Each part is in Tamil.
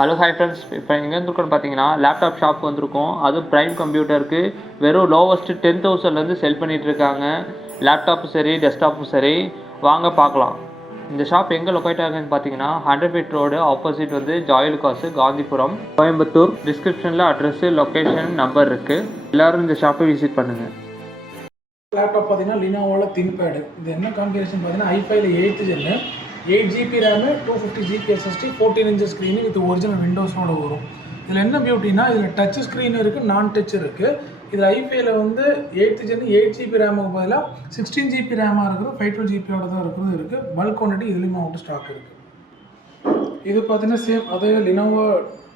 ஹலோ ஹாய் ஃப்ரெண்ட்ஸ், இப்போ எங்கே வந்துருக்கோன்னு பார்த்தீங்கன்னா லேப்டாப் ஷாப் வந்திருக்கோம். அதுவும் ப்ரைம் கம்ப்யூட்டருக்கு வெறும் லோவஸ்ட்டு 10,000லேருந்து செல் பண்ணிகிட்ருக்காங்க. லேப்டாப்பும் சரி, டெஸ்க்டாப்பும் சரி. வாங்க பார்க்கலாம். இந்த ஷாப் எங்கே லொக்கேட் ஆகுதுன்னு பார்த்தீங்கன்னா 100 ஃபீட் ரோடு ஆப்போசிட் வந்து ஜாயிலுக்காசு, காந்திபுரம், கோயம்புத்தூர். டிஸ்கிரிப்ஷனில் அட்ரஸ்ஸு, லொக்கேஷன், நம்பர் இருக்குது. எல்லோரும் இந்த ஷாப்பை விசிட் பண்ணுங்கள். லேப்டாப் பார்த்தீங்கன்னா லினோவோவில் தின்பேடு. இது என்ன கான்ஃபிகரேஷன் பார்த்தீங்கன்னா i5ல 8th gen, 8GB RAM, 250GB SSD, 14 inch screen with original விண்டோஸோட வரும். இதில் என்ன பியூட்டினா, இதில் டச் ஸ்க்ரீன் இருக்குது, நான் டச் இருக்குது. இதில் i5ல வந்து 8th ஜென்னு 8GB ரேமுக்கு பதிலாக 16GB ரேமாக இருக்குது, 512GB தான் இருக்குது. பல்க் குவான்டிட்டி இதுலேயுமே அவுட் ஸ்டாக் இருக்குது. இது பார்த்தீங்கன்னா சேம் அதே லினோவோ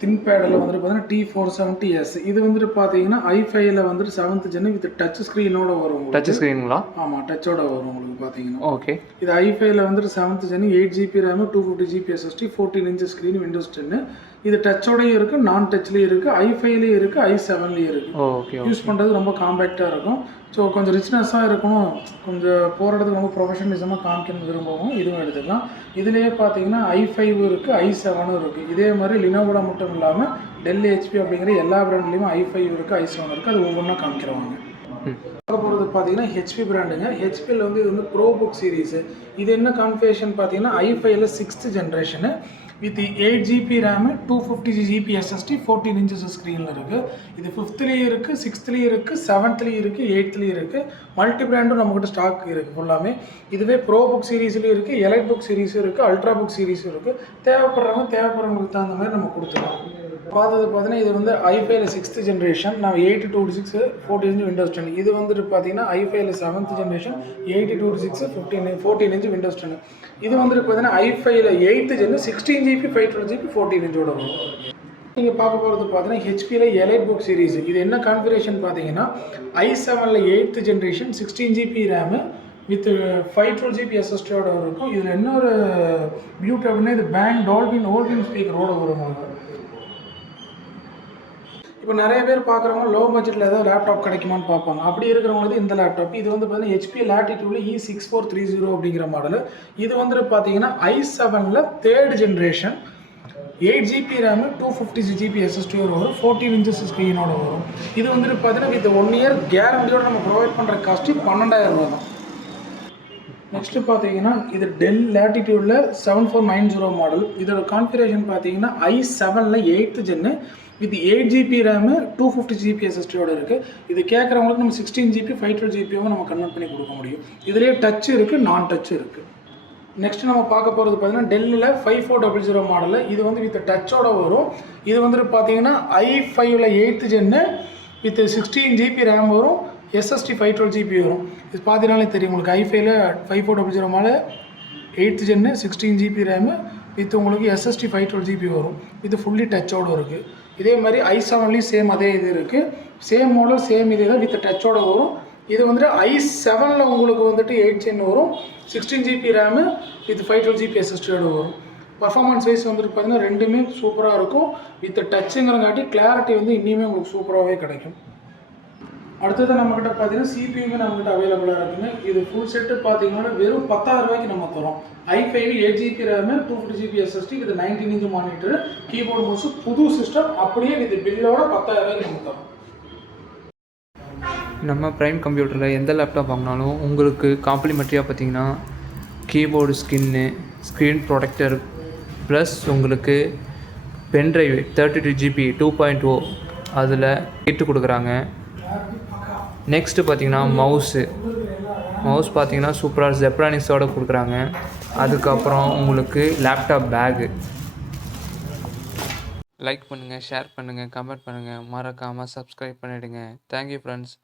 தின்பேடில் வந்துட்டு பார்த்தீங்கன்னா T470S. இது வந்துட்டு பார்த்தீங்கன்னா i5ல வந்துட்டு 7th ஜென்னு வித் டச் ஸ்க்ரீனோட வரும். டச் ஸ்க்ரீனுங்களா? ஆமாம், டச்சோட வரும் உங்களுக்கு பார்த்தீங்கன்னா. ஓகே. இது i5ல வந்துட்டு 7th gen 8GB RAM, 250GB SSD, 14 inch screen, Windows 10. இது டச்சோடையும் இருக்குது, நான் டச்லேயும் இருக்குது, i5லேயும் இருக்குது, i7லேயும் இருக்குது. ஓகே. யூஸ் பண்ணுறது ரொம்ப காம்பேக்டாக இருக்கும். ஸோ கொஞ்சம் ரிச்னஸாக இருக்கணும், கொஞ்சம் போகிறதுக்கு ரொம்ப ப்ரொஃபஷனலிசமாக காமிக்கணும் விரும்பவும் இதுவும் எடுத்துக்கலாம். இதுலேயே பார்த்தீங்கன்னா i5 இருக்குது, i7 இருக்குது. இதே மாதிரி லினோவோட மட்டும் இல்லாமல் டெல், HP அப்படிங்கிற எல்லா பிராண்ட்லேயும் i5 இருக்குது, i7 இருக்குது. அது ஒவ்வொன்றா காமிக்கிறவாங்க. பார்க்க போகிறது பார்த்தீங்கன்னா HP பிராண்டுங்க. HPயில் வந்து இது வந்து ப்ரோ புக் சீரீஸு. இது என்ன கான்ஃபிகரேஷன் பார்த்தீங்கன்னா i5ல 6th generation with 8GB RAM, 250GB SSD, 14 inches ஸ்க்ரீனில் இருக்குது. இது 5த்லேயும் இருக்குது, 6த்லேயும் இருக்குது, 7த்லேயும் இருக்குது, 8த்லேயும் இருக்குது. மல்டி பிராண்டும் நம்மகிட்ட ஸ்டாக் இருக்குது ஃபுல்லாமே. இதுவே ப்ரோ புக் சீரீஸ்லேயும் இருக்குது, எலைட் புக் சீரீஸும் இருக்குது, அல்ட்ரா புக் சீரீஸும் இருக்குது. தேவைப்படுறவங்களுக்கு தகுந்த மாதிரி நம்ம கொடுத்துக்கலாம். பார்த்தீங்கன்னா இது வந்து i5ல 6th ஜென்ரேஷன், நான் 8226, 14 inch விண்டோஸ் 10. இது வந்துட்டு பார்த்தீங்கன்னா i5ல 7th ஜென்ரேஷன், 8226, 14 inch விண்டோஸ் 10. இது வந்துட்டு பார்த்தீங்கன்னா i5ல 8th gen, 16GB, 512GB, 14 inch வரும். நீங்கள் பார்க்க போகிறது பார்த்தீங்கன்னா ஹெச்பியில் எலைட் புக் சீரீஸ். இது என்ன கான்ஃபிகரேஷன் பார்த்தீங்கன்னா i7ல 8th generation, 16GB RAM with 512GB SSDயோட இருக்கும். இதில் இன்னொரு பியூட்டி அப்படின்னா இது பேங்க் ஓல்பின் ஸ்பீக்கரோட வரும். இப்போ நிறைய பேர் பார்க்குறவங்க லோ பட்ஜெட்டில் ஏதாவது லேப்டாப் கிடைக்குமான்னு பார்ப்பாங்க. அப்படி இருக்கிறவங்களுக்கு இந்த லேப்டாப் இது வந்து பார்த்தீங்கன்னா HP லேட்டிடியூட்ல E6430 அப்படிங்கிற மாடல். இது வந்துட்டு பார்த்தீங்கன்னா i7ல 3rd generation, 8GB RAM, 250GB SSD வரும், 14 inches ஸ்க்ரீனோட வரும். இது வந்துட்டு பார்த்தீங்கன்னா வித் 1 year கேரண்டியோட நம்ம ப்ரொவைட் பண்ணுற காஸ்ட்டு 12,000 தான். நெக்ஸ்ட்டு பார்த்தீங்கன்னா இது டெல் லேட்டிடியூடில் 7490 மாடல். இதோட கான்ஃபிகரேஷன் பார்த்தீங்கன்னா i7ல 8th gen with 8GB RAM, 250GB SSDயோட இருக்குது. இது கேட்குறவங்களுக்கு நம்ம 16GB, 512GB நம்ம கன்வெர்ட் பண்ணி கொடுக்க முடியும். இதுலேயே டச் இருக்குது, நான் டச் இருக்குது. நெக்ஸ்ட் நம்ம பார்க்க போகிறது பார்த்தீங்கன்னா டெல்லில் 5400 மாடலில். இது வந்து வித் டச்சோட வரும். இது வந்துட்டு பார்த்தீங்கன்னா i5ல 8th gen with 16GB RAM வரும், SSD 512GB வரும். இது பார்த்தீங்கன்னாலே தெரியும் உங்களுக்கு. i5ல 5400 model 8th gen, 16GB RAM with உங்களுக்கு SSD 512GB வரும். இது ஃபுல்லி டச்சோடு இருக்குது. இதே மாதிரி i7லேயும் சேம் அதே இது இருக்குது. சேம் மாடல், சேம் இதே தான் வித் டச்சோட வரும். இது வந்துட்டு i7ல உங்களுக்கு வந்துட்டு 8 ஜென் வரும், 16GB RAM வித் 512GB SSDயோட வரும். பர்ஃபார்மன்ஸ் வைஸ் வந்துட்டு பார்த்தீங்கன்னா ரெண்டுமே சூப்பராக இருக்கும். வித் டச்சுங்கிறங்காட்டி கிளாரிட்டி வந்து இன்னுமே உங்களுக்கு சூப்பராகவே கிடைக்கும். அடுத்தது நம்மக்கிட்ட பார்த்தீங்கன்னா சிபியுமே நம்மக்கிட்ட அவைலபிளாக இருக்குங்க. இது ஃபுல் செட்டு பார்த்தீங்கன்னா வெறும் 10,000 ரூபாய்க்கு நம்ம தரோம். i5 8GB RAM, 250GB SSD with 19 inch monitor, keyboard mouse, புது சிஸ்டம் அப்படியே வித் பில்லோட 10,000 ரூபாய்க்கு நம்ம தரோம். நம்ம ப்ரைம் கம்ப்யூட்டரில் எந்த லேப்டாப் வாங்கினாலும் உங்களுக்கு காம்ப்ளிமெண்ட்ரியாக பார்த்தீங்கன்னா கீபோர்டு ஸ்க்ரீன் ப்ரொடெக்டர் ப்ளஸ் உங்களுக்கு பென்ட்ரைவ் 32GB 2.0 அதில் இட்டு கொடுக்குறாங்க. நெக்ஸ்ட்டு பார்த்தீங்கன்னா மவுஸ் பார்த்தீங்கன்னா சூப்பராக ஜெப்ரானிக்ஸோடு கொடுக்குறாங்க. அதுக்கப்புறம் உங்களுக்கு லேப்டாப் பேகு. லைக் பண்ணுங்கள், ஷேர் பண்ணுங்கள், கமெண்ட் பண்ணுங்கள், மறக்காமல் சப்ஸ்கிரைப் பண்ணிவிடுங்க. Thank you friends.